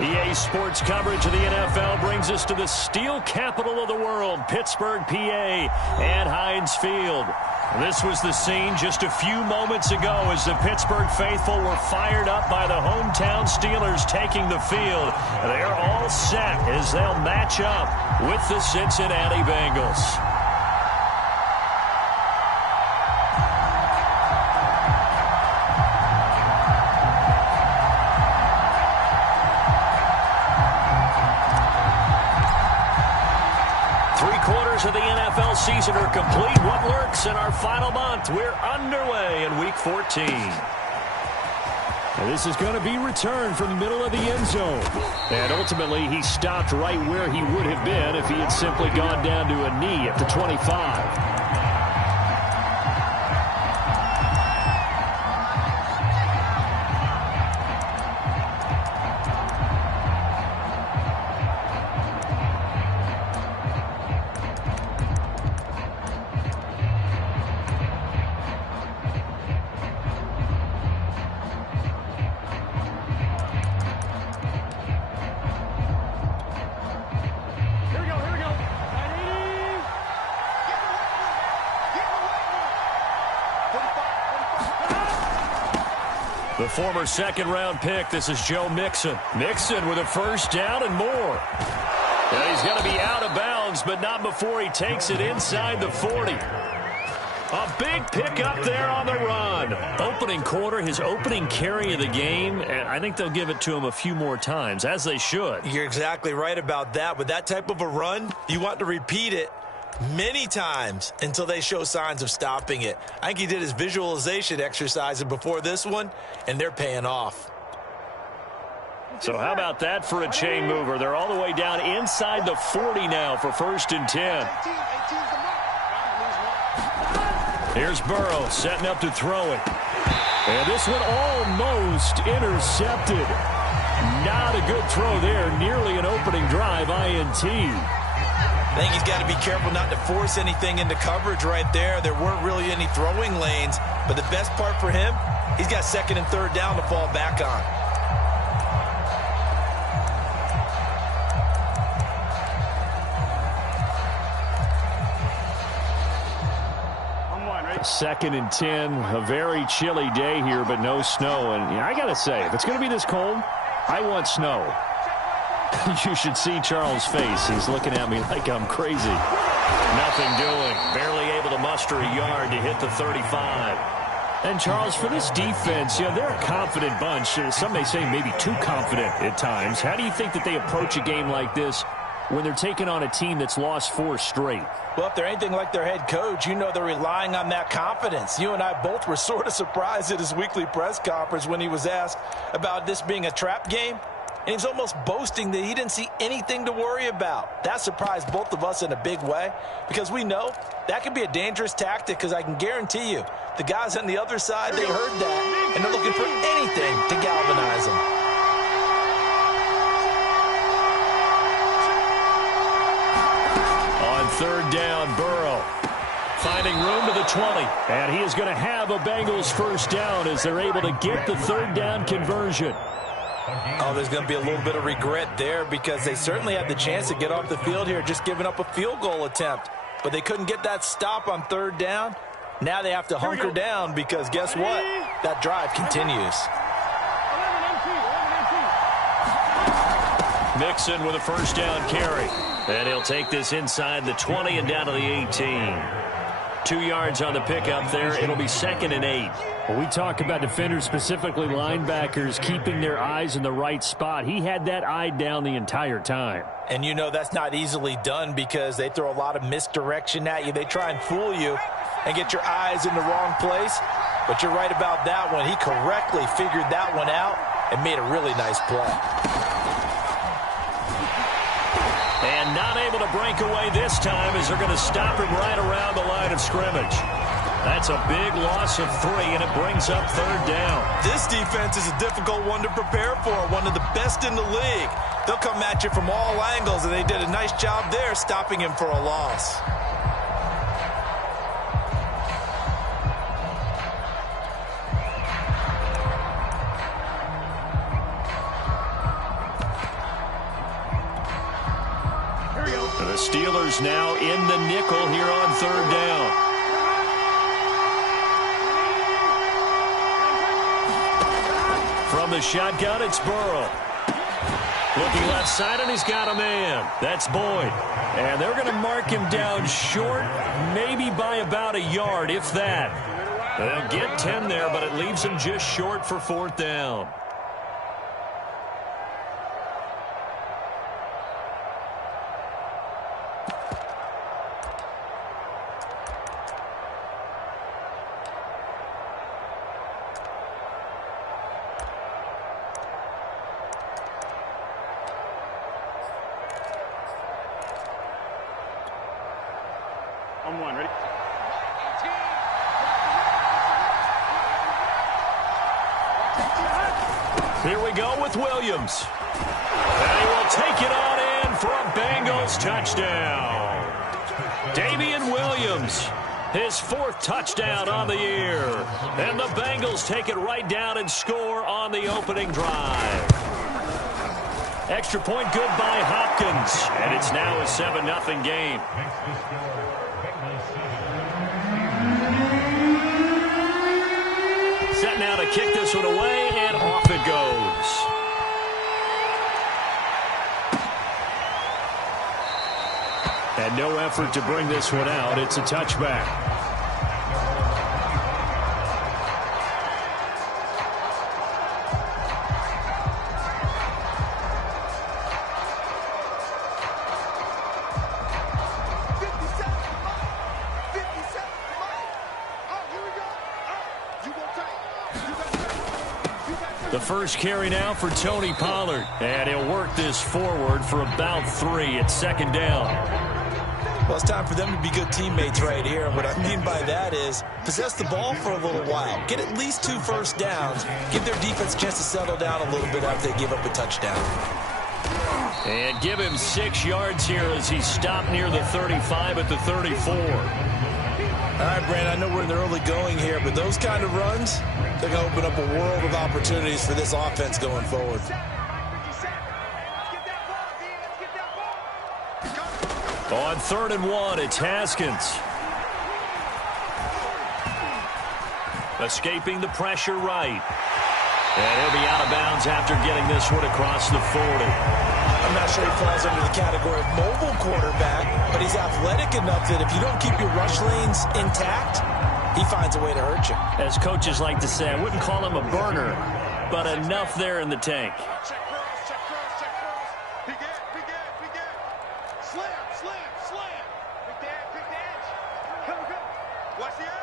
EA Sports coverage of the NFL brings us to the steel capital of the world, Pittsburgh, PA, and Heinz Field. This was the scene just a few moments ago as the Pittsburgh faithful were fired up by the hometown Steelers taking the field. They're all set as they'll match up with the Cincinnati Bengals. Of the NFL season are complete. What lurks in our final month? We're underway in Week 14. And this is going to be returned from the middle of the end zone. And ultimately, he stopped right where he would have been if he had simply gone down to a knee at the 25. The former second-round pick, this is Joe Mixon. Mixon with a first down and more. And he's going to be out of bounds, but not before he takes it inside the 40. A big pickup there on the run. Opening quarter, his opening carry of the game, and I think they'll give it to him a few more times, as they should. You're exactly right about that. With that type of a run, you want to repeat it many times until they show signs of stopping it. I think he did his visualization exercises before this one, and they're paying off. So how about that for a chain mover? They're all the way down inside the 40 now for 1st and 10. Here's Burrow setting up to throw it. And this one almost intercepted. Not a good throw there. Nearly an opening drive INT. I think he's got to be careful not to force anything into coverage right there. There weren't really any throwing lanes, but the best part for him, he's got 2nd and 3rd down to fall back on. Second and 10, a very chilly day here, but no snow. And I got to say, if it's going to be this cold, I want snow. You should see Charles' face. He's looking at me like I'm crazy. Nothing doing. Barely able to muster a yard to hit the 35. And, Charles, for this defense, they're a confident bunch. Some may say maybe too confident at times. How do you think that they approach a game like this when they're taking on a team that's lost 4 straight? Well, if they're anything like their head coach, they're relying on that confidence. You and I both were sort of surprised at his weekly press conference when he was asked about this being a trap game. And he's almost boasting that he didn't see anything to worry about. That surprised both of us in a big way because we know that can be a dangerous tactic because I can guarantee you the guys on the other side, they heard that, and they're looking for anything to galvanize them. On 3rd down, Burrow finding room to the 20. And he is going to have a Bengals first down as they're able to get the 3rd down conversion. Oh, there's going to be a little bit of regret there because they certainly had the chance to get off the field here, just giving up a field goal attempt. But they couldn't get that stop on 3rd down. Now they have to hunker down because guess what? That drive continues. Mixon with a first down carry. And he'll take this inside the 20 and down to the 18. 2 yards on the pickup there. It'll be 2nd and 8. Well, we talk about defenders, specifically linebackers, keeping their eyes in the right spot. He had that eye down the entire time. And that's not easily done because they throw a lot of misdirection at you. They try and fool you and get your eyes in the wrong place. But you're right about that one. He correctly figured that one out and made a really nice play. And not able to break away this time as they're going to stop him right around the line of scrimmage. That's a big loss of 3, and it brings up 3rd down. This defense is a difficult one to prepare for, one of the best in the league. They'll come at you from all angles, and they did a nice job there stopping him for a loss. The Steelers now in the nickel here on third down. From the shotgun, it's Burrow. Looking left side, and he's got a man. That's Boyd. And they're going to mark him down short, maybe by about a yard, if that. They'll get 10 there, but it leaves him just short for fourth down. On one, ready? Here we go with Williams. And he will take it on in for a Bengals touchdown. Damian Williams, his fourth touchdown on the year. And the Bengals take it right down and score on the opening drive. Extra point good by Hopkins. And it's now a 7-0 game. Set now to kick this one away, and off it goes. And no effort to bring this one out. It's a touchback. The first carry now for Tony Pollard. And he'll work this forward for about 3 at second down. Well, it's time for them to be good teammates right here. What I mean by that is possess the ball for a little while. Get at least 2 first downs. Give their defense a chance to settle down a little bit after they give up a touchdown. And give him 6 yards here as he stopped near the 35 at the 34. All right, Brand, I know we're in the early going here, but those kind of runs, they're going to open up a world of opportunities for this offense going forward. On 3rd and 1, it's Haskins. Escaping the pressure right. And he'll be out of bounds after getting this one across the 40. I'm not sure he falls under the category of mobile quarterback, but he's athletic enough that if you don't keep your rush lanes intact, he finds a way to hurt you. As coaches like to say, I wouldn't call him a burner, but enough there in the tank. Check cross, check cross, check cross. Big edge. Slam. Pick the edge. Come. Watch the edge.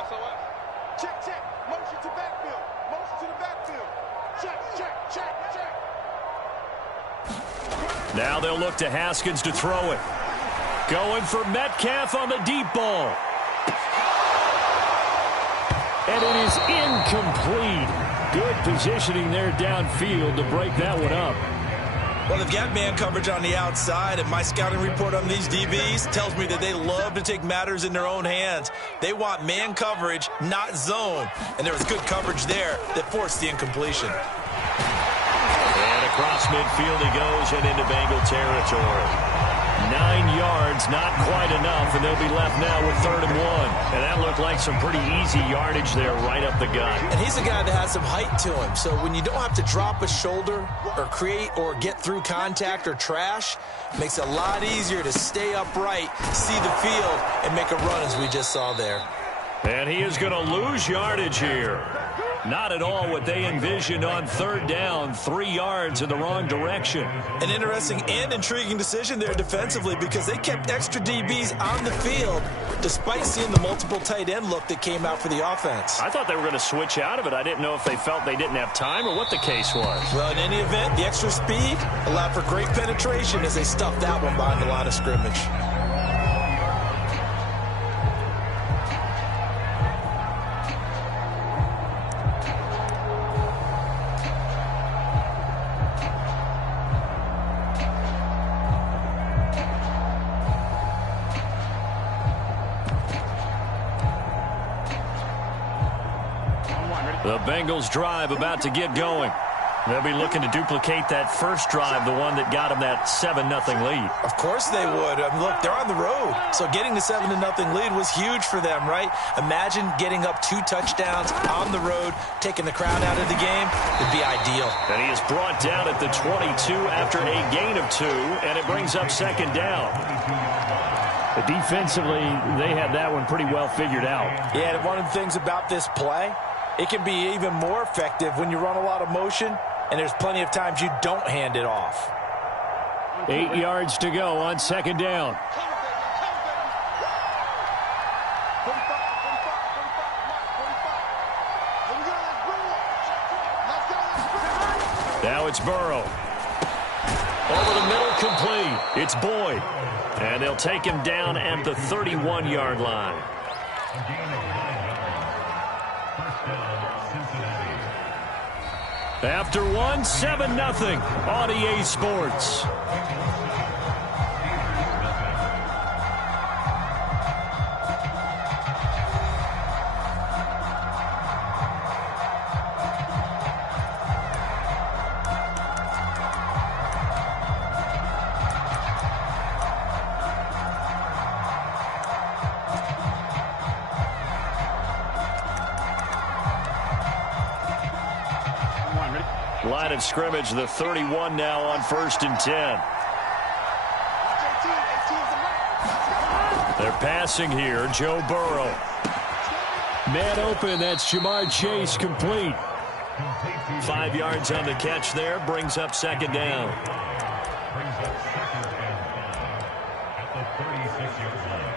SOS. Check. Motion to backfield. Motion to the backfield. Check. Now they'll look to Haskins to throw it. Going for Metcalf on the deep ball. And it is incomplete. Good positioning there downfield to break that one up. Well, they've got man coverage on the outside, and my scouting report on these DBs tells me that they love to take matters in their own hands. They want man coverage, not zone. And there was good coverage there that forced the incompletion. And across midfield he goes and into Bengal territory. 9 yards, not quite enough, and they'll be left now with 3rd and 1. And that looked like some pretty easy yardage there right up the gut. And he's a guy that has some height to him, so when you don't have to drop a shoulder or create or get through contact or trash, it makes it a lot easier to stay upright, see the field, and make a run as we just saw there. And he is going to lose yardage here. Not at all what they envisioned on 3rd down, 3 yards in the wrong direction. An interesting and intriguing decision there defensively because they kept extra DBs on the field despite seeing the multiple tight end look that came out for the offense. I thought they were going to switch out of it. I didn't know if they felt they didn't have time or what the case was. Well, in any event, the extra speed allowed for great penetration as they stuffed that one behind the line of scrimmage. The Bengals drive about to get going. They'll be looking to duplicate that first drive, the one that got them that 7-0 lead. Of course they would. I mean, look, they're on the road. So getting the 7-0 lead was huge for them, right? Imagine getting up 2 touchdowns on the road, taking the crowd out of the game. It'd be ideal. And he is brought down at the 22 after a gain of 2, and it brings up second down. But defensively, they had that one pretty well figured out. Yeah, and one of the things about this play, it can be even more effective when you run a lot of motion, and there's plenty of times you don't hand it off. 8 yards to go on second down. Now it's Burrow. Over the middle, complete. It's Boyd. And they'll take him down at the 31-yard line. After one, 7-0 on EA Sports. Line of scrimmage, the 31 now on 1st and 10. They're passing here. Joe Burrow. Man open, that's Jamar Chase, complete. 5 yards on the catch there, brings up second down. At the 36-yard line.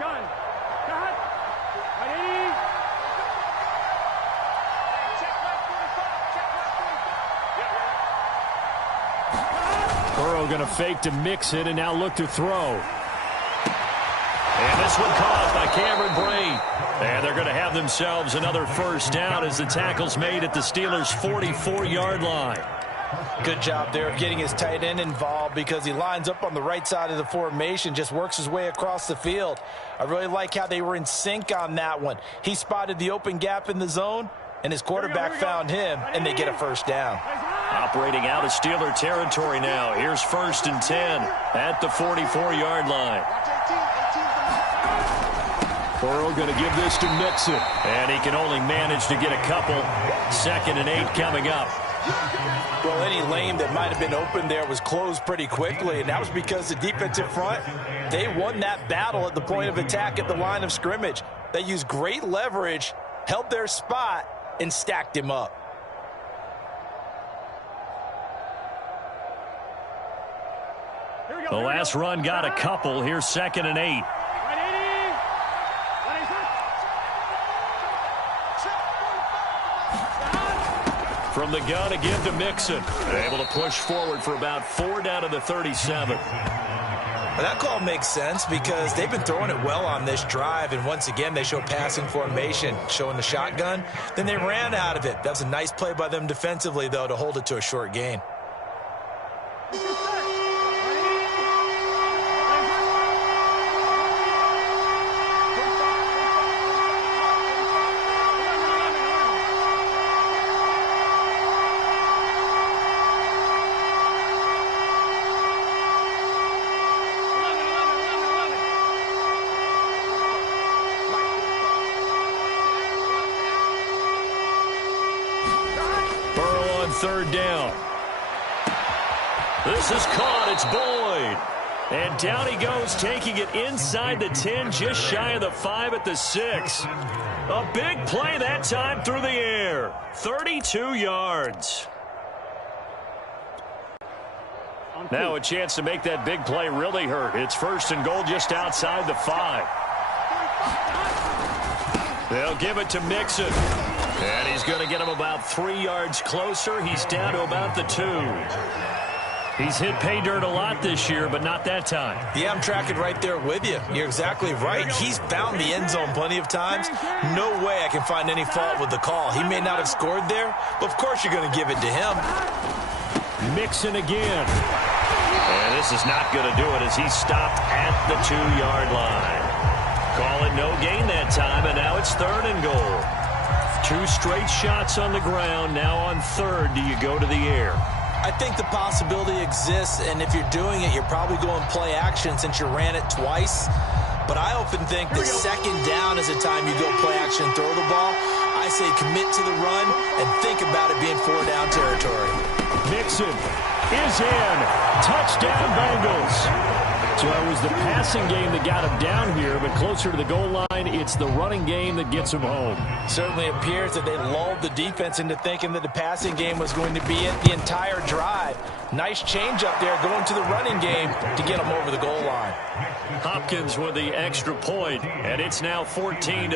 Gun. Cut. Ready. Check left 45. Burrow going to fake to mix it and now look to throw. And this one caught by Cameron Brate. And they're going to have themselves another first down as the tackle's made at the Steelers' 44-yard line. Good job there of getting his tight end involved because he lines up on the right side of the formation, just works his way across the field. I really like how they were in sync on that one. He spotted the open gap in the zone, and his quarterback found him, and they get a first down. Operating out of Steeler territory now. Here's 1st and 10 at the 44-yard line. Burrow going to give this to Mixon. And he can only manage to get a couple. 2nd and 8 coming up. Well, any lane that might have been open there was closed pretty quickly, and that was because the defensive front, they won that battle at the point of attack at the line of scrimmage. They used great leverage, held their spot, and stacked him up. The last run got a couple. Here's 2nd and 8. From the gun, a give to Mixon. Able to push forward for about 4 down to the 37. That call makes sense because they've been throwing it well on this drive, and once again, they show passing formation, showing the shotgun. Then they ran out of it. That was a nice play by them defensively, though, to hold it to a short gain. Third down. This is caught. It's Boyd. And down he goes, taking it inside the 10, just shy of the 5 at the 6. A big play that time through the air. 32 yards. Now a chance to make that big play really hurt. It's 1st and goal just outside the 5. They'll give it to Mixon. And he's going to get him about 3 yards closer. He's down to about the 2. He's hit pay dirt a lot this year, but not that time. Yeah, I'm tracking right there with you. You're exactly right. He's found the end zone plenty of times. No way I can find any fault with the call. He may not have scored there, but of course you're going to give it to him. Mixon again. And this is not going to do it as he's stopped at the 2-yard line. Call it no gain that time, and now it's 3rd and goal. 2 straight shots on the ground. Now on 3rd, do you go to the air? I think the possibility exists, and if you're doing it, you're probably going play action since you ran it twice. But I often think that 2nd down is the time you go play action, throw the ball. I say commit to the run and think about it being 4-down territory. Mixon is in. Touchdown, Bengals. So it was the passing game that got him down here, but closer to the goal line, it's the running game that gets him home. Certainly appears that they lulled the defense into thinking that the passing game was going to be it the entire drive. Nice change up there going to the running game to get them over the goal line. Hopkins with the extra point, and it's now 14-0.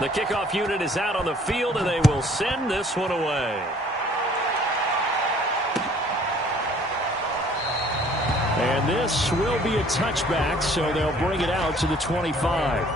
The kickoff unit is out on the field, and they will send this one away. And this will be a touchback, so they'll bring it out to the 25.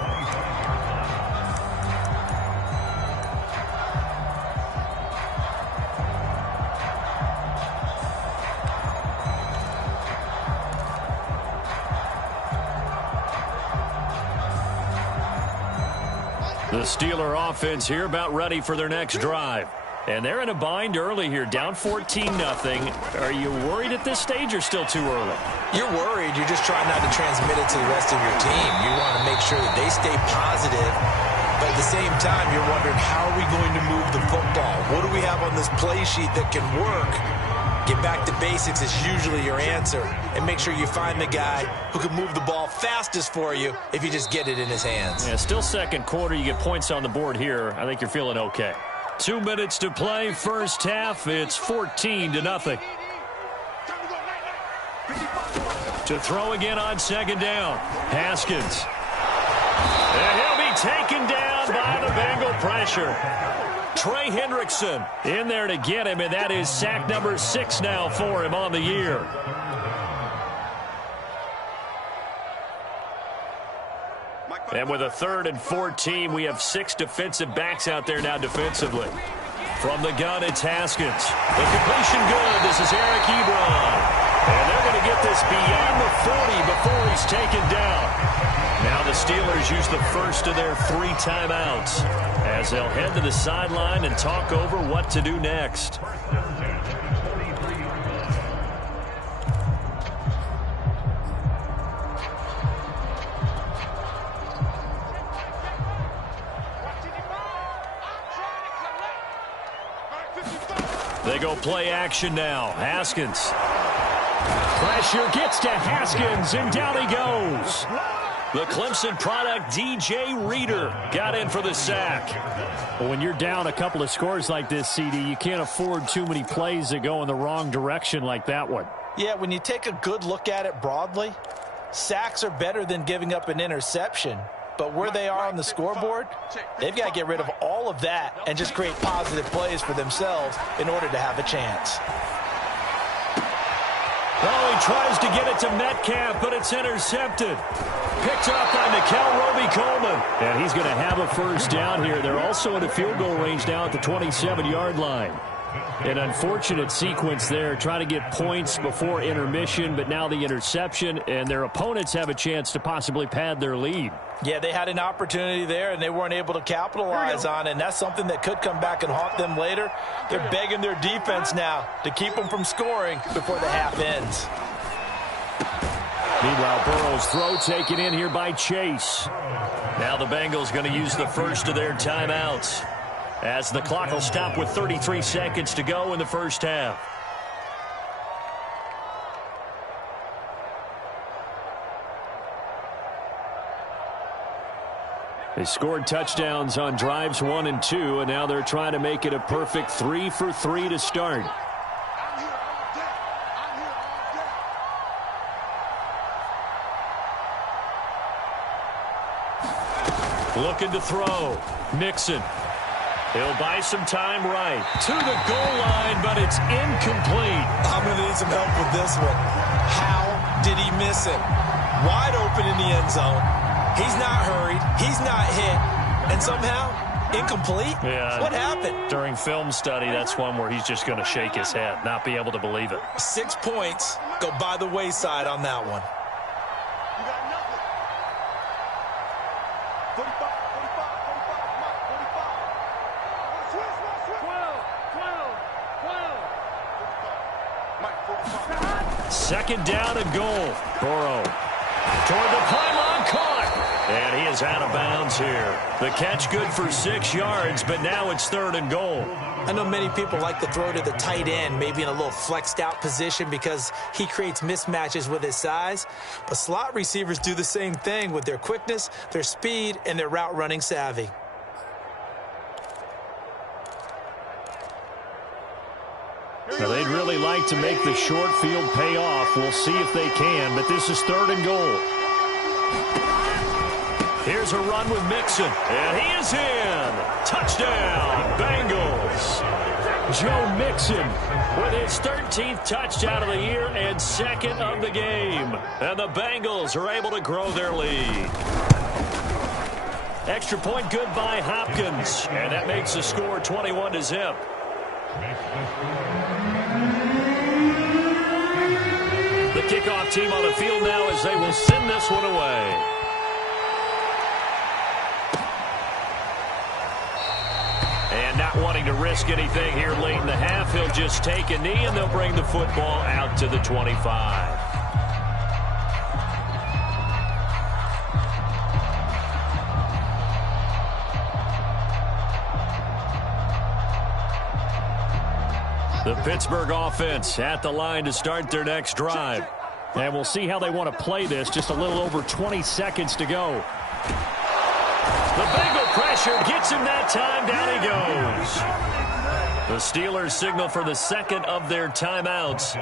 The Steeler offense here about ready for their next drive. And they're in a bind early here, down 14-0. Are you worried at this stage or still too early? You're worried. You're just trying not to transmit it to the rest of your team. You want to make sure that they stay positive. But at the same time, you're wondering, how are we going to move the football? What do we have on this play sheet that can work? Get back to basics is usually your answer. And make sure you find the guy who can move the ball fastest for you if you just get it in his hands. Yeah, still 2nd quarter. You get points on the board here. I think you're feeling okay. 2 minutes to play, first half. It's 14-0. To throw again on 2nd down. Haskins. And he'll be taken down by the Bengal pressure. Trey Hendrickson in there to get him, and that is sack number 6 now for him on the year. And with a 3rd and 14, we have 6 defensive backs out there now defensively. From the gun, it's Haskins. The completion good. This is Eric Ebron. And they're going to get this beyond the 40 before he's taken down. Now the Steelers use the first of their 3 timeouts as they'll head to the sideline and talk over what to do next. They go play action now. Haskins. Pressure gets to Haskins, and down he goes. The Clemson product, DJ Reader, got in for the sack. Well, when you're down a couple of scores like this, CD, you can't afford too many plays that go in the wrong direction like that one. Yeah, when you take a good look at it broadly, sacks are better than giving up an interception. But where they are on the scoreboard, they've got to get rid of all of that and just create positive plays for themselves in order to have a chance. Oh, he tries to get it to Metcalf, but it's intercepted. Picked up by Nickel Roby-Coleman. And he's going to have a first down here. They're also in a field goal range now at the 27-yard line. An unfortunate sequence there, trying to get points before intermission, but now the interception, and their opponents have a chance to possibly pad their lead. Yeah, they had an opportunity there, and they weren't able to capitalize on it, and that's something that could come back and haunt them later. They're begging their defense now to keep them from scoring before the half ends. Meanwhile, Burrow's throw taken in here by Chase. Now the Bengals going to use the first of their timeouts, as the clock will stop with 33 seconds to go in the first half. They scored touchdowns on drives 1 and 2, and now they're trying to make it a perfect 3 for 3 to start. Looking to throw. Mixon. He'll buy some time right to the goal line, but it's incomplete. I'm going to need some help with this one. How did he miss it? Wide open in the end zone. He's not hurried. He's not hit. And somehow, incomplete? Yeah. What happened? During film study, that's one where he's just going to shake his head, not be able to believe it. 6 points go by the wayside on that one. You got nothing. Second down and goal. Burrow toward the pylon, caught. And he is out of bounds here. The catch good for 6 yards, but now it's 3rd and goal. I know many people like to throw to the tight end, maybe in a little flexed out position because he creates mismatches with his size. But slot receivers do the same thing with their quickness, their speed, and their route running savvy. Now, they'd really like to make the short field pay off. We'll see if they can, but this is 3rd and goal. Here's a run with Mixon, and he is in. Touchdown, Bengals. Joe Mixon With his 13th touchdown of the year and 2nd of the game. And the Bengals are able to grow their lead. Extra point good by Hopkins. And that makes the score 21-0. The kickoff team on the field now as they will send this one away. And not wanting to risk anything here late in the half, he'll just take a knee and they'll bring the football out to the 25. The Pittsburgh offense at the line to start their next drive. And we'll see how they want to play this. Just a little over 20 seconds to go. The Bengal pressure gets him that time. Down he goes. The Steelers signal for the 2nd of their timeouts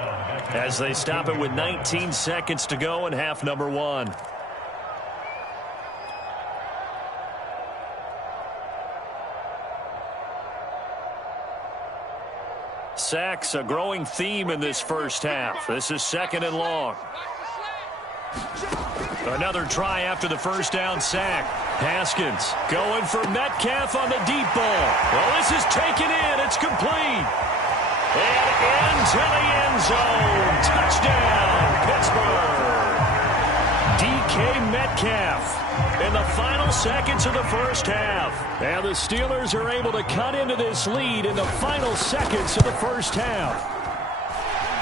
as they stop it with 19 seconds to go in half number 1. Sacks, a growing theme in this first half. This is 2nd and long. Another try after the first down sack. Haskins going for Metcalf on the deep ball. Well, this is taken in. It's complete. And into the end zone. Touchdown, Pittsburgh. DK Metcalf in the final seconds of the first half. And the Steelers are able to cut into this lead in the final seconds of the first half.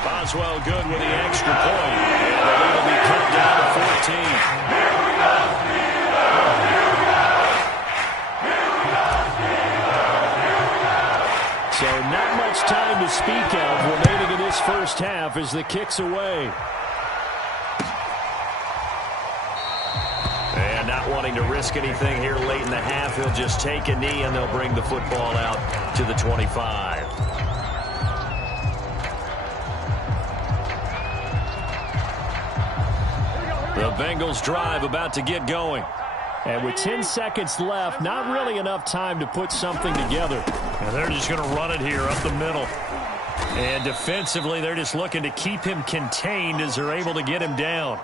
Boswell good with the extra point. And the lead will be cut down to 14. So not much time to speak of remaining in this first half as the kick's away. And not wanting to risk anything here late in the half, he'll just take a knee and they'll bring the football out to the 25. The Bengals drive about to get going. And with 10 seconds left, not really enough time to put something together. And they're just going to run it here up the middle. And defensively, they're just looking to keep him contained as they're able to get him down.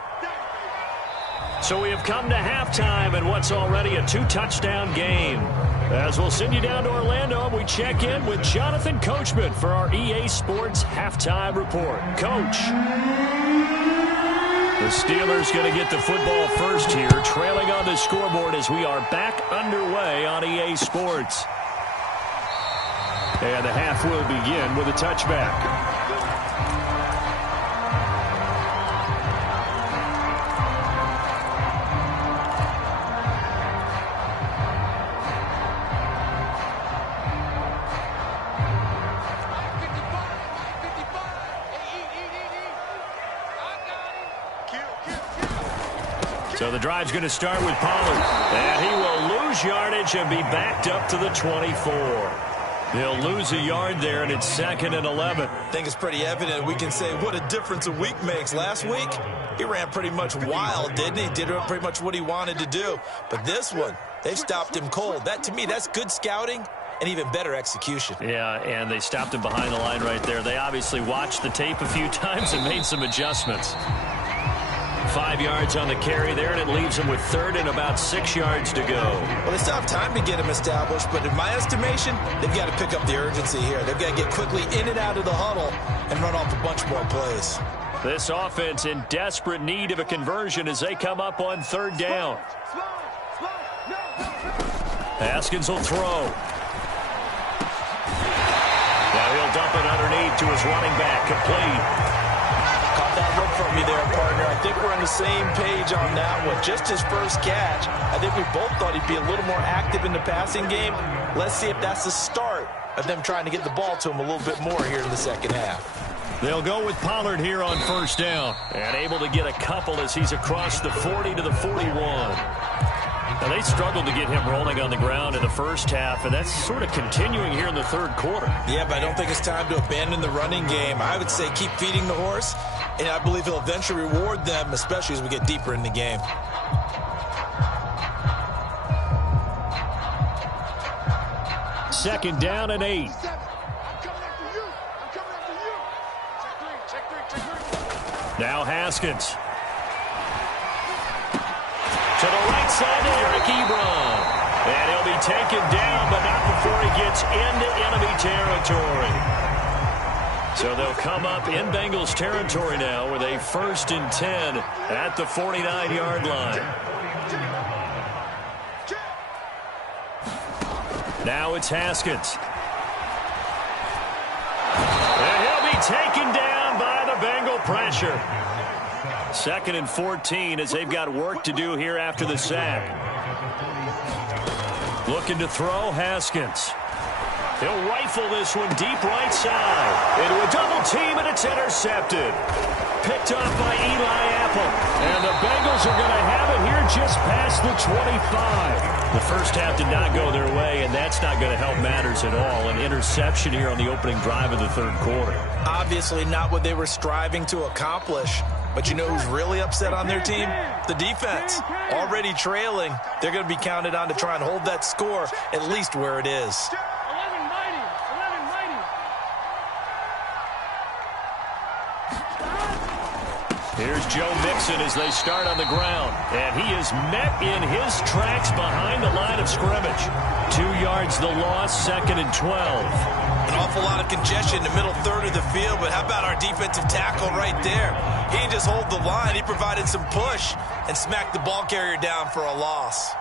So we have come to halftime in what's already a 2-touchdown game. As we'll send you down to Orlando, we check in with Jonathan Coachman for our EA Sports Halftime Report. Coach. The Steelers going to get the football first here, trailing on the scoreboard as we are back underway on EA Sports. And the half will begin with a touchback. So the drive's going to start with Pollard. And he will lose yardage and be backed up to the 24. He'll lose a yard there, and it's 2nd and 11. I think it's pretty evident. We can say what a difference a week makes. Last week, he ran pretty much wild, didn't he? Did pretty much what he wanted to do. But this one, they've stopped him cold. That, to me, that's good scouting and even better execution. Yeah, and they stopped him behind the line right there. They obviously watched the tape a few times and made some adjustments. 5 yards on the carry there, and it leaves him with 3rd and about 6 yards to go. Well, they still have time to get him established, but in my estimation, they've got to pick up the urgency here. They've got to get quickly in and out of the huddle and run off a bunch more plays. This offense in desperate need of a conversion as they come up on 3rd down. Slow, no. Haskins will throw. Now he'll dump it underneath to his running back. Complete. Caught that look from me there, partner. I think we're on the same page on that one. Just his first catch. I think we both thought he'd be a little more active in the passing game. Let's see if that's the start of them trying to get the ball to him a little bit more here in the second half. They'll go with Pollard here on first down. And able to get a couple as he's across the 40 to the 41. Now, they struggled to get him rolling on the ground in the first half, and that's sort of continuing here in the third quarter. Yeah, but I don't think it's time to abandon the running game. I would say keep feeding the horse, and I believe he'll eventually reward them, especially as we get deeper in the game. Second down and 8. Now Haskins. To the right side to Eric Ebron. And he'll be taken down, but not before he gets into enemy territory. So they'll come up in Bengals territory now with a 1st and 10 at the 49-yard line. Now it's Haskins. And he'll be taken down by the Bengal pressure. 2nd and 14 as they've got work to do here after the sack. Looking to throw, Haskins. He'll rifle this one deep right side. Into a double team, and it's intercepted. Picked off by Eli Apple. And the Bengals are going to have it here just past the 25. The first half did not go their way, and that's not going to help matters at all. An interception here on the opening drive of the third quarter. Obviously not what they were striving to accomplish. But you know who's really upset on their team? The defense. Already trailing. They're going to be counted on to try and hold that score at least where it is. Here's Joe Mixon as they start on the ground. And he is met in his tracks behind the line of scrimmage. 2 yards the loss, 2nd and 12. An awful lot of congestion in the middle third of the field, but how about our defensive tackle right there? He didn't just hold the line. He provided some push and smacked the ball carrier down for a loss.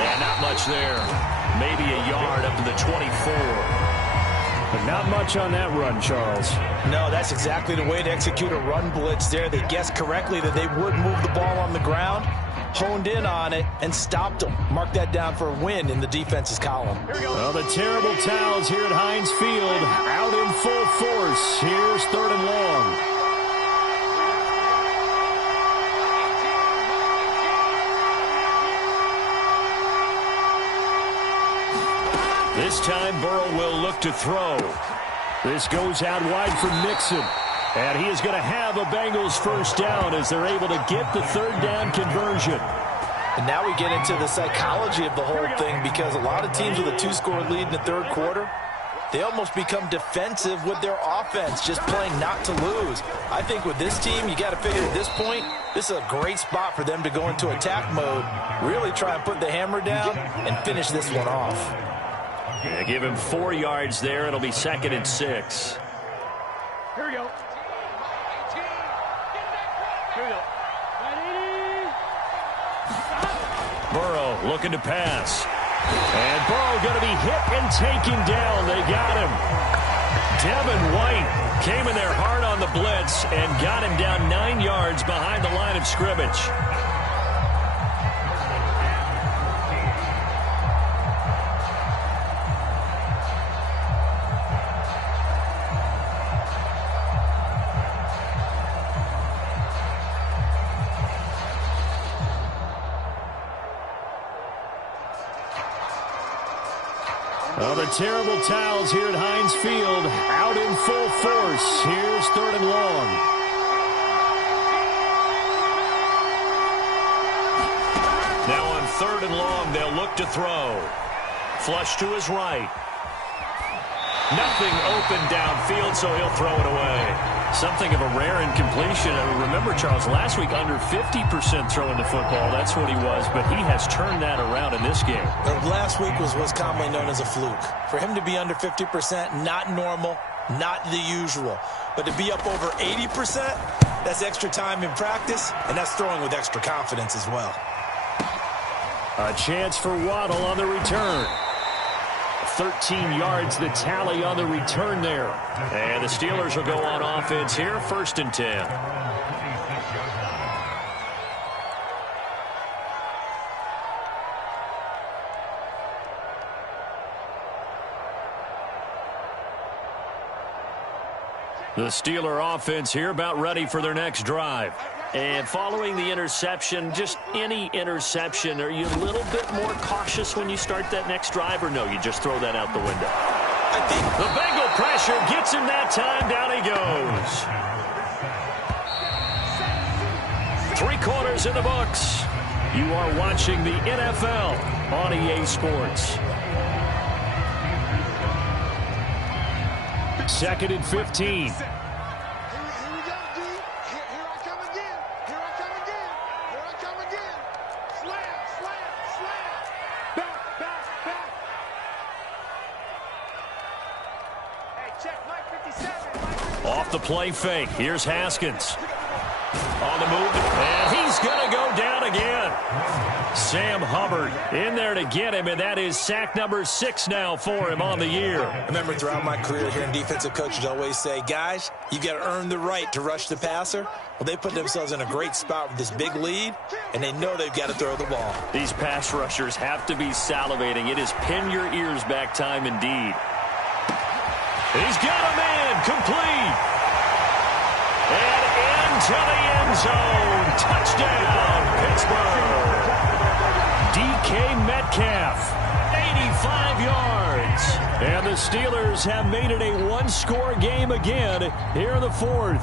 Yeah, not much there. Maybe a yard up to the 24. But not much on that run, Charles. No, that's exactly the way to execute a run blitz there. They guessed correctly that they would move the ball on the ground, honed in on it, and stopped them. Mark that down for a win in the defense's column. Well, the terrible towels here at Heinz Field out in full force. Here's 3rd and long. This time Burrow will look to throw. This goes out wide for Mixon. And he is going to have a Bengals first down as they're able to get the 3rd down conversion. And now we get into the psychology of the whole thing, because a lot of teams with a 2-score lead in the third quarter, they almost become defensive with their offense, just playing not to lose. I think with this team, you got to figure at this point, this is a great spot for them to go into attack mode, really try and put the hammer down and finish this one off. Yeah, give him 4 yards there. It'll be 2nd and 6. Here we go. Here we go. Burrow looking to pass. And Burrow going to be hit and taken down. They got him. Devin White came in there hard on the blitz and got him down 9 yards behind the line of scrimmage. Well, the terrible towels here at Heinz Field out in full force. Here's 3rd and long. Now on 3rd and long, they'll look to throw. Flush to his right. Nothing open downfield, so he'll throw it away. Something of a rare incompletion. Remember, Charles, last week under 50% throwing the football. That's what he was, but he has turned that around in this game. Last week was what's commonly known as a fluke. For him to be under 50%, not normal, not the usual. But to be up over 80%, That's extra time in practice, and that's throwing with extra confidence as well. A chance for Waddle on the return. 13 yards, the tally on the return there. And the Steelers will go on offense here, 1st and 10. The Steeler offense here about ready for their next drive. And following the interception, just any interception, are you a little bit more cautious when you start that next drive, or no, you just throw that out the window? I think the Bengal pressure gets him that time. Down he goes. 3 quarters in the books. You are watching the NFL on EA Sports. 2nd and 15. Off the play fake. Here's Haskins. On the move, and he's going to go down again. Sam Hubbard in there to get him, and that is sack number 6 now for him on the year. I remember throughout my career hearing defensive coaches always say, guys, you got to earn the right to rush the passer. Well, they put themselves in a great spot with this big lead, and they know they've got to throw the ball. These pass rushers have to be salivating. It is pin your ears back time indeed. He's got a man complete. And into the end zone. Touchdown, Pittsburgh. DK Metcalf, 85 yards. And the Steelers have made it a 1-score game again here in the 4th.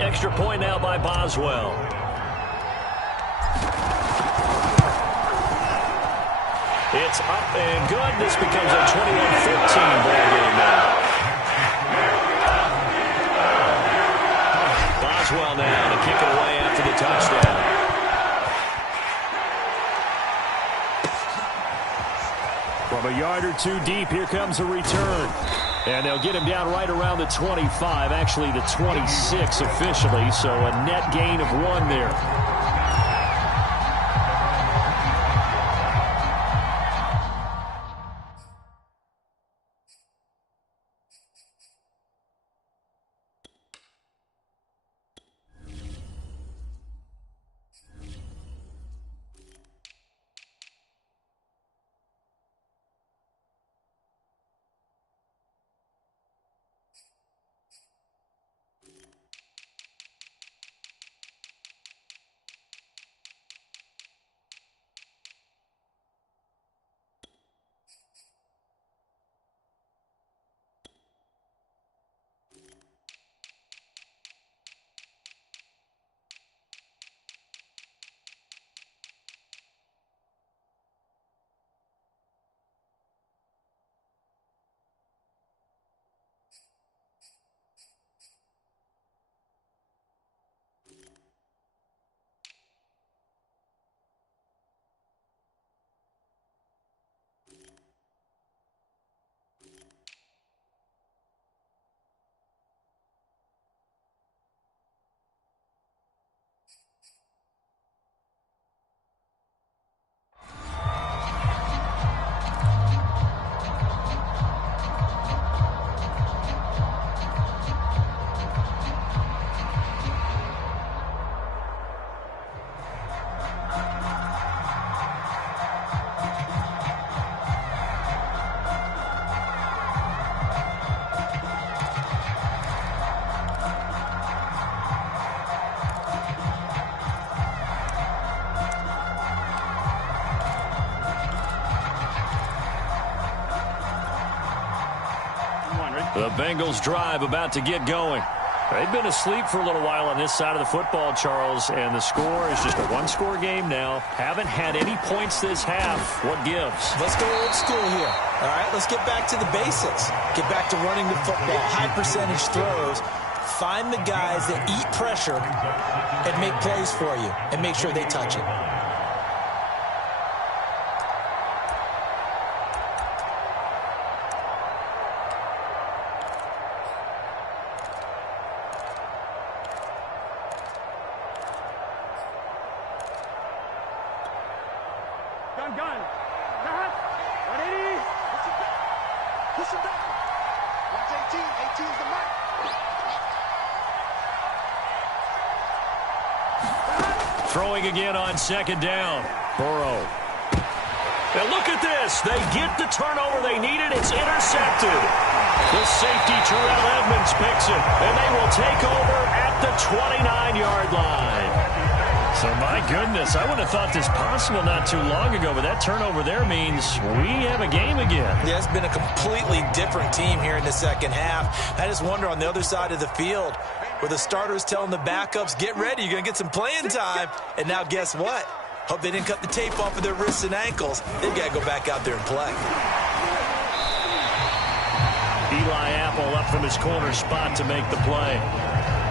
Extra point now by Boswell. It's up and good. This becomes a 21-14 ball game now. Boswell now to kick it away after the touchdown. From a yard or 2 deep, here comes a return. And they'll get him down right around the 25, actually the 26 officially, so a net gain of 1 there. The Bengals drive about to get going. They've been asleep for a little while on this side of the football, Charles, and the score is just a 1-score game now. Haven't had any points this half. What gives? Let's go old school here. All right, let's get back to the basics. Get back to running the football, high percentage throws. Find the guys that eat pressure and make plays for you and make sure they touch it. gun. Knock. 180. Push him back. Watch 18. 18's the mark. Throwing again on second down. Burrow. And look at this. They get the turnover they needed. It's intercepted. The safety, Terrell Edmonds, picks it. And they will take over at the 29-yard line. So, my goodness, I wouldn't have thought this possible not too long ago, but that turnover there means we have a game again. Yeah, it's been a completely different team here in the second half. I just wonder on the other side of the field where the starters telling the backups, get ready, you're going to get some playing time. And now guess what? Hope they didn't cut the tape off of their wrists and ankles. They've got to go back out there and play. Eli Apple up from his corner spot to make the play.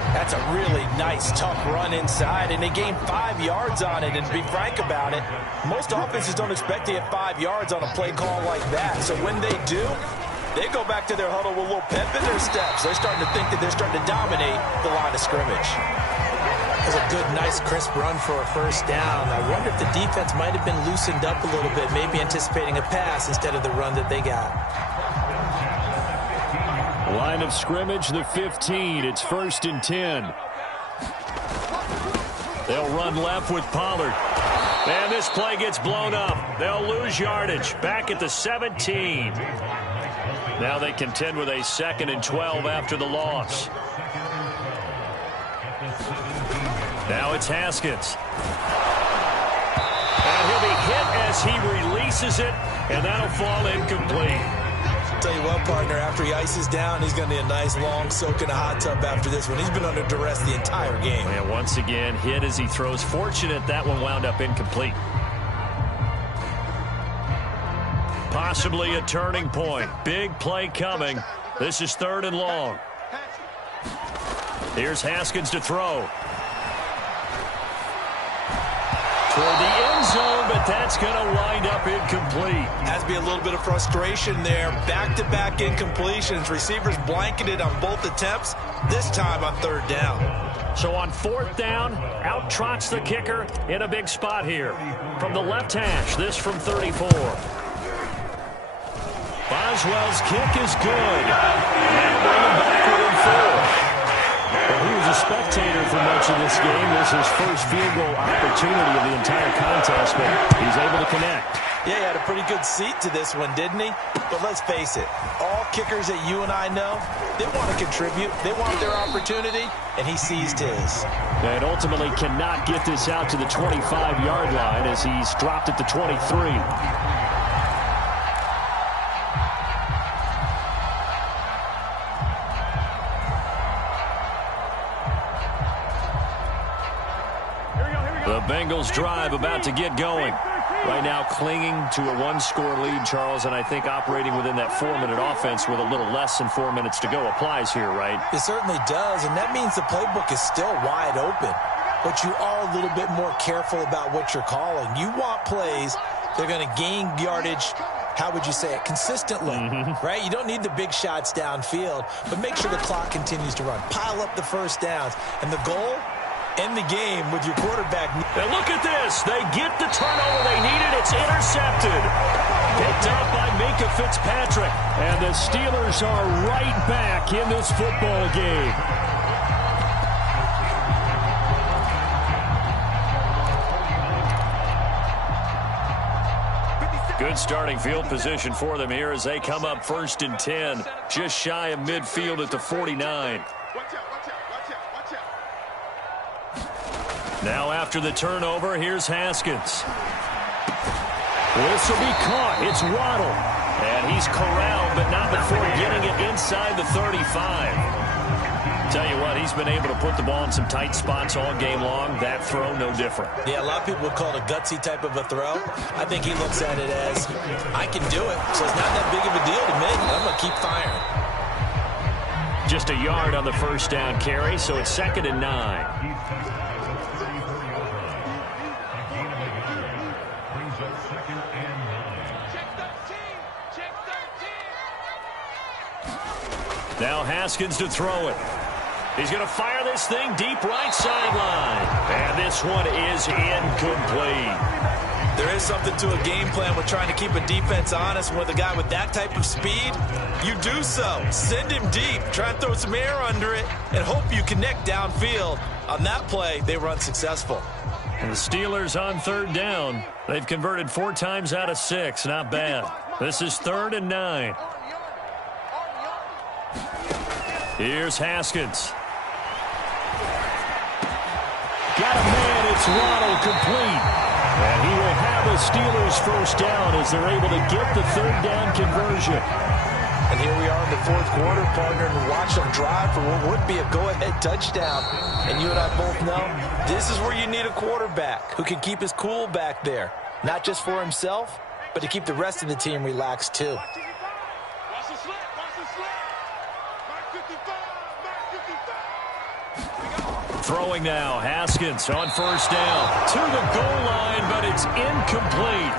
That's a really nice, tough run inside, and they gained 5 yards on it. And to be frank about it, most offenses don't expect to get 5 yards on a play call like that. So when they do, they go back to their huddle with a little pep in their steps. They're starting to think that they're starting to dominate the line of scrimmage. That's a good, nice, crisp run for a first down. I wonder if the defense might have been loosened up a little bit, maybe anticipating a pass instead of the run that they got. Line of scrimmage, the 15. It's 1st and 10. They'll run left with Pollard. And this play gets blown up. They'll lose yardage. Back at the 17. Now they contend with a 2nd and 12 after the loss. Now it's Haskins. And he'll be hit as he releases it, and that'll fall incomplete. Tell you what, partner, after he ices down, he's going to need a nice long soak in a hot tub after this one. He's been under duress the entire game. And once again, hit as he throws. Fortunate that one wound up incomplete. Possibly a turning point. Big play coming. This is 3rd and long. Here's Haskins to throw. Toward the end zone, but that's going to wind up incomplete. Has to be a little bit of frustration there. Back-to-back incompletions. Receivers blanketed on both attempts, this time on 3rd down. So on 4th down, out trots the kicker in a big spot here. From the left hash, this from 34. Boswell's kick is good. Now bring him back within 4. Well, he was a spectator for much of this game. This is his first field goal opportunity of the entire contest, but he's able to connect. Yeah, he had a pretty good seat to this one, didn't he? But let's face it, all kickers that you and I know, they want to contribute. They want their opportunity, and he seized his. And ultimately cannot get this out to the 25-yard line as he's dropped at the 23. The Bengals drive about to get going. Right now clinging to a 1-score lead, Charles, and I think operating within that 4-minute offense with a little less than 4 minutes to go applies here, right? It certainly does, and that means the playbook is still wide open. But you are a little bit more careful about what you're calling. You want plays that are going to gain yardage, how would you say it, consistently, right? You don't need the big shots downfield, but make sure the clock continues to run. Pile up the first downs, and the goal, end the game with your quarterback. And look at this. They get the turnover they needed. It's intercepted. Picked up by Minka Fitzpatrick. And the Steelers are right back in this football game. Good starting field position for them here as they come up 1st and 10. Just shy of midfield at the 49. Now after the turnover, here's Haskins. This will be caught. It's Waddle. And he's corralled, but not before getting it inside the 35. Tell you what, he's been able to put the ball in some tight spots all game long. That throw, no different. Yeah, a lot of people would call it a gutsy type of a throw. I think he looks at it as, I can do it, so it's not that big of a deal to me. I'm going to keep firing. Just a yard on the first down carry, so it's 2nd and 9. Now Haskins to throw it. He's going to fire this thing deep right sideline. And this one is incomplete. There is something to a game plan with trying to keep a defense honest. With a guy with that type of speed, you do so. Send him deep. Try and throw some air under it and hope you connect downfield. On that play, they were unsuccessful. And the Steelers on third down. They've converted 4 times out of 6. Not bad. This is 3rd and 9. Here's Haskins. Got a man. It's Ronald complete. And he will have a Steelers first down as they're able to get the 3rd down conversion. And here we are in the 4th quarter, partner, and watch them drive for what would be a go-ahead touchdown. And you and I both know this is where you need a quarterback who can keep his cool back there. Not just for himself, but to keep the rest of the team relaxed too. Watch the slip. Watch the slip. Mark 55. Mark 55. Throwing now, Haskins on first down. To the goal line, but it's incomplete.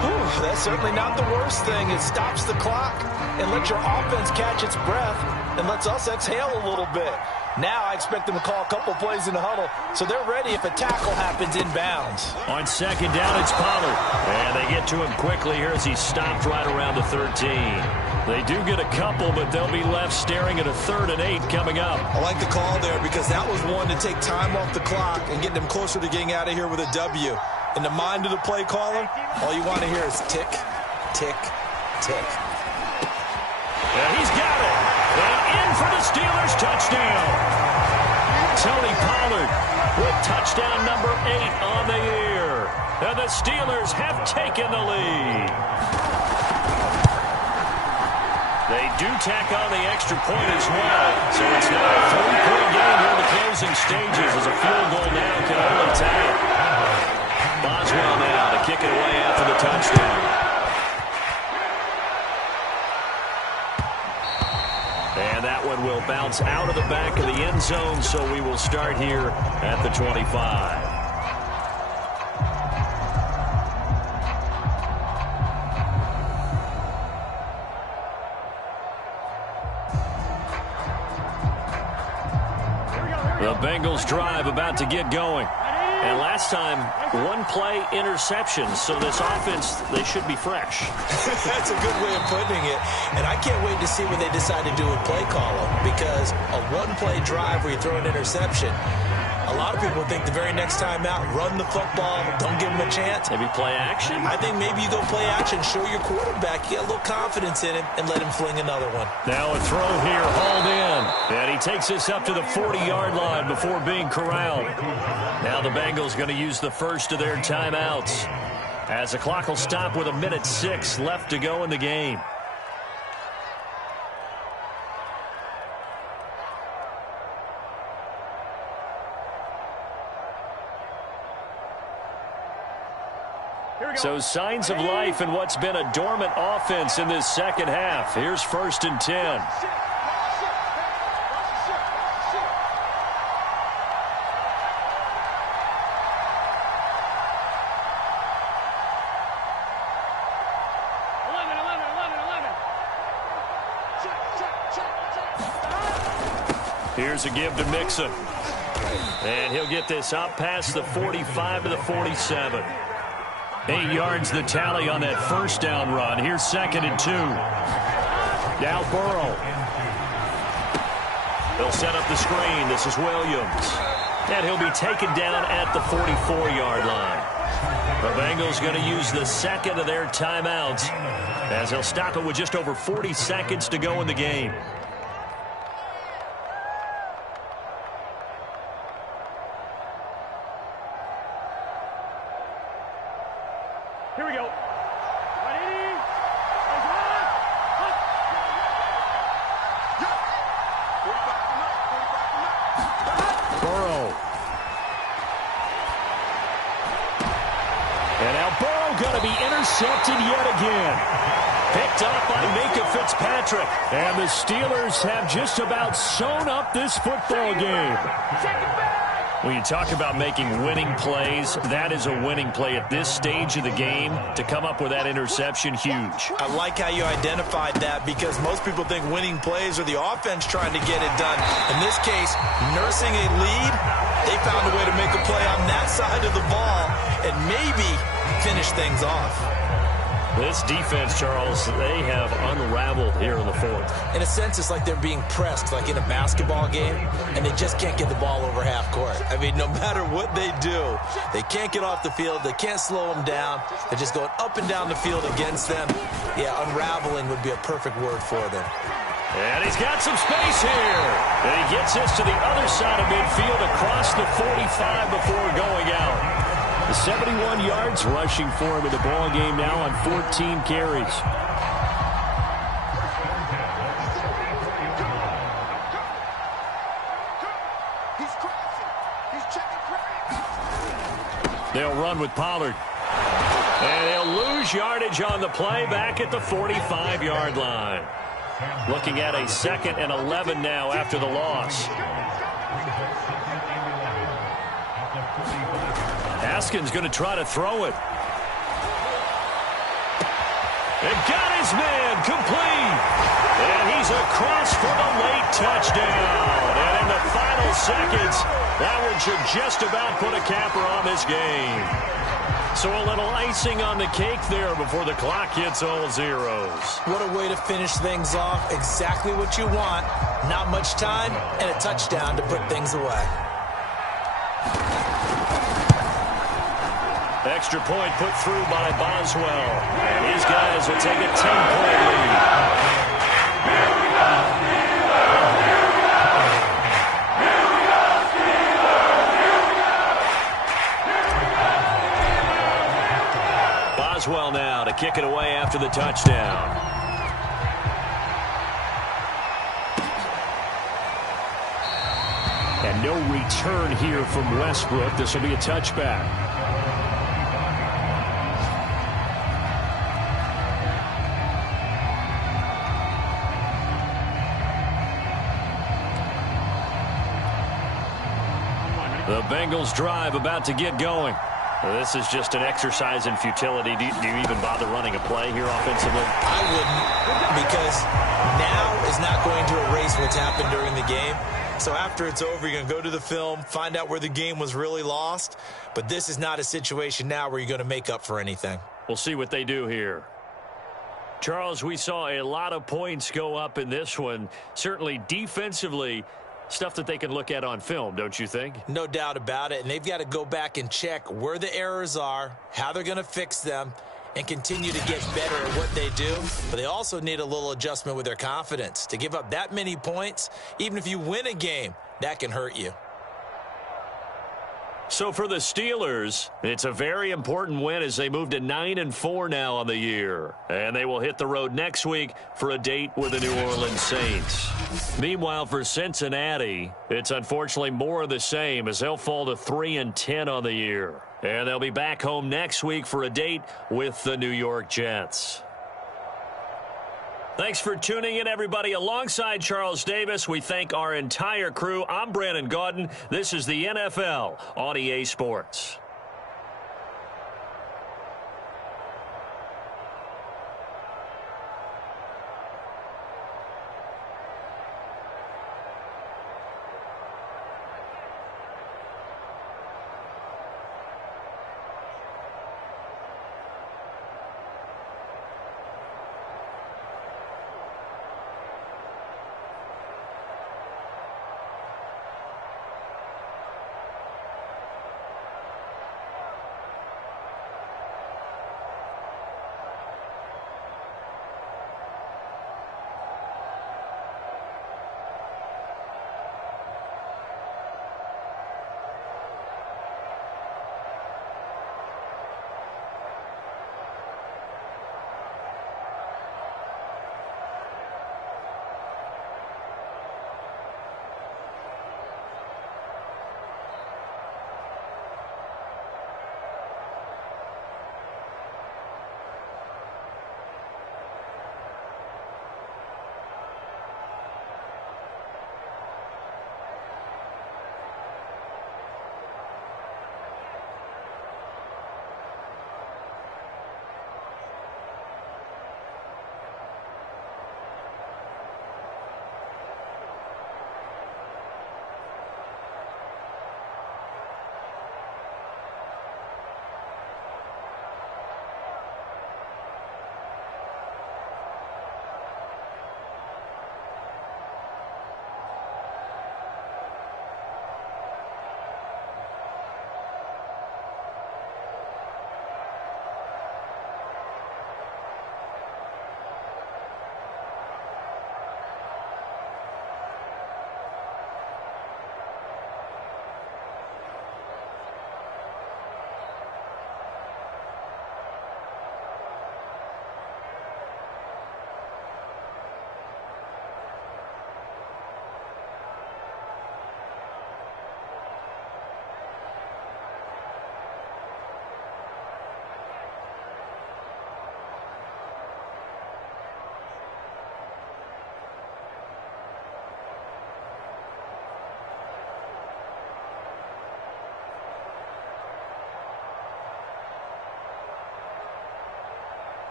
Whew, that's certainly not the worst thing. It stops the clock and lets your offense catch its breath and lets us exhale a little bit. Now I expect them to call a couple plays in the huddle, so they're ready if a tackle happens inbounds. On second down, it's Pollard. And they get to him quickly here as he stopped right around the 13. They do get a couple, but they'll be left staring at a 3rd and 8 coming up. I like the call there because that was one to take time off the clock and get them closer to getting out of here with a W. In the mind of the play caller, all you want to hear is tick, tick, tick. And he's got it. And in for the Steelers touchdown. Tony Pollard with touchdown number 8 on the year. And the Steelers have taken the lead. They do tack on the extra point as well. So it's now a 3-point game here in the closing stages as a field goal now can only tie it. Boswell now to kick it away after the touchdown. And that one will bounce out of the back of the end zone, so we will start here at the 25. The Bengals drive about to get going. And last time, 1-play interception. So this offense, they should be fresh. That's a good way of putting it. And I can't wait to see what they decide to do with play caller. Because a 1-play drive where you throw an interception, a lot of people think the very next time out, run the football, don't give them a chance. Maybe play action? I think maybe you go play action, show your quarterback, you get a little confidence in him, and let him fling another one. Now a throw here, hauled in. And he takes this up to the 40-yard line before being corralled. Now the Bengals going to use the first of their timeouts, as the clock will stop with 1:06 left to go in the game. So signs of life in what's been a dormant offense in this second half. Here's 1st and 10. Here's a give to Mixon. And he'll get this up past the 45 to the 47. 8 yards the tally on that first down run. Here's 2nd and 2. Now Burrow. They'll set up the screen. This is Williams. And he'll be taken down at the 44-yard line. The Bengals going to use the second of their timeouts as they'll stop it with just over 40 seconds to go in the game. Here we go. Ready? Burrow. And now Burrow going to be intercepted yet again. Picked up by Minka Fitzpatrick. And the Steelers have just about sewn up this football game. When you talk about making winning plays, that is a winning play at this stage of the game. To come up with that interception, huge. I like how you identified that because most people think winning plays are the offense trying to get it done. In this case, nursing a lead, they found a way to make a play on that side of the ball. And maybe finish things off. This defense, Charles, they have unraveled here in the fourth. In a sense, it's like they're being pressed, like in a basketball game, and they just can't get the ball over half court. I mean, no matter what they do, they can't get off the field. They can't slow them down. They're just going up and down the field against them. Yeah, unraveling would be a perfect word for them. And he's got some space here. And he gets this to the other side of midfield across the 45 before going out. 71 yards rushing for him in the ball game now on 14 carries. They'll run with Pollard. And they'll lose yardage on the play back at the 45-yard line. Looking at a 2nd and 11 now after the loss. Haskins going to try to throw it. And got his man complete. And he's across for the late touchdown. And in the final seconds, that one should just about put a capper on this game. So a little icing on the cake there before the clock hits all zeros. What a way to finish things off. Exactly what you want. Not much time and a touchdown to put things away. Extra point put through by Boswell. And these guys will take a 10-point lead. Boswell now to kick it away after the touchdown. And no return here from Westbrook. This will be a touchback. The Bengals drive about to get going. This is just an exercise in futility. Do you even bother running a play here offensively? I wouldn't, because now is not going to erase what's happened during the game. So after it's over, you're going to go to the film, find out where the game was really lost. But this is not a situation now where you're going to make up for anything. We'll see what they do here. Charles, we saw a lot of points go up in this one. Certainly defensively, stuff that they can look at on film, don't you think? No doubt about it. And they've got to go back and check where the errors are, how they're going to fix them, and continue to get better at what they do. But they also need a little adjustment with their confidence. To give up that many points, even if you win a game, that can hurt you. So for the Steelers, it's a very important win as they move to 9-4 now on the year. And they will hit the road next week for a date with the New Orleans Saints. Meanwhile, for Cincinnati, it's unfortunately more of the same as they'll fall to 3-10 on the year. And they'll be back home next week for a date with the New York Jets. Thanks for tuning in, everybody. Alongside Charles Davis, we thank our entire crew. I'm Brandon Gaudin. This is the NFL on EA Sports.